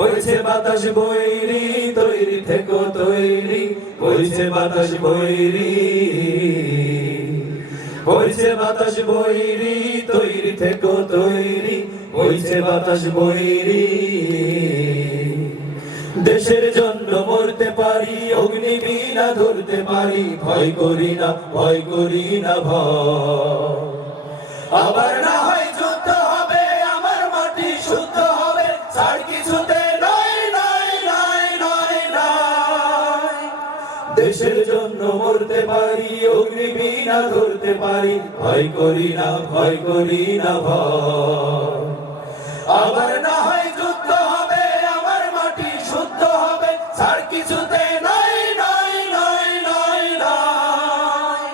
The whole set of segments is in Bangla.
বইছে বাতাস বৈরি তৈরি থেকো তৈরি, বইছে বাতাস বৈরি, বইছে বাতাস বৈরি তৈরি থেকো তৈরি, বইছে বাতাস বৈরি। দেশের জন্য মরতে পারি, অগ্নিবীণা ধরতে পারি, ভয় করি না, ভয় করি না ভয়। আবার না হয় যুদ্ধ হবে, আমার মাটি শুদ্ধ হবে, ছাড় কিছুতে নয় নয় নয় নয় নয়। দেশের জন্য মরতে পারি, অগ্নিবীণা ধরতে পারি, ভয় করি না, ভয় করি না ভয়। আবার না হয় যুদ্ধ হবে, আমার মাটি শুদ্ধ হবে, ছাড় কিছুতে নয় নয় নয় নয় নয়।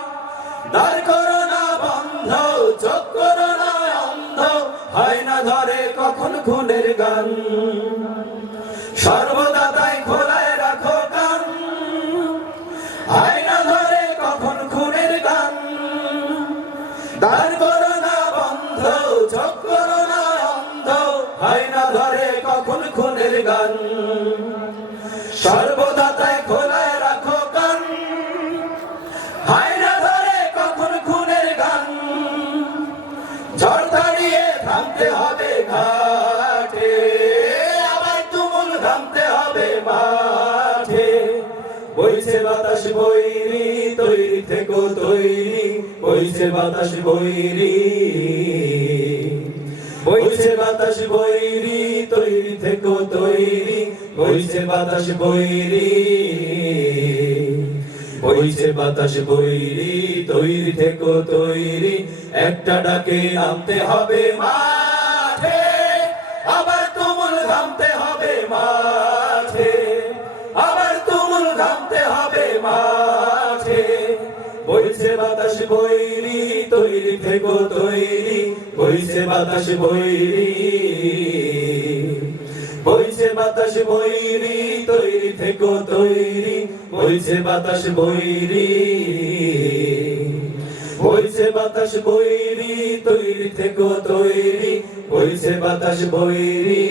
দ্বার করো না বন্ধ, চোখ করো না অন্ধ, হয় না ধরে কখন খুনের গান, সর্বদা তাই খোলায় রাখো কান। হয় না ধরে কখন খুনের গান, দ্বার করো না বন্ধ, চোখ করো না অন্ধ, হয় না ধরে কখন খুনের গান, সর্বদা তাই খোলায় রাখো কান। হয় না ধরে কখন খুনের গান, ঝড় দাঁড়িয়ে থামতে হবে ঘাটে, আবার তুমুল থামতে হবে মাঠে। বইছে বাতাস বৈরি তৈরি থেকো তৈরি, বইছে বাতাস বৈরি, বইছে বাতাস বৈরি তৈরি থেকো তৈরি, বইছে বাতাস বৈরি, বইছে বাতাস বৈরি তৈরি থেকো তৈরি। একটা ডাকে নামতে হবে মাঠে, আবার তুমুল থামতে হবে মাঠে, আবার তুমুল থামতে হবে মাঠে। বইছে বাতাস বৈরি তৈরি থেকো তৈরি, বইছে বাতাস বৈরি, বইছে বাতাস বৈরি তৈরি থেকো তৈরি, বইছে বাতাস বৈরি, বইছে বাতাস বৈরি তৈরি থেকো তৈরি, বইছে বাতাস বৈরি।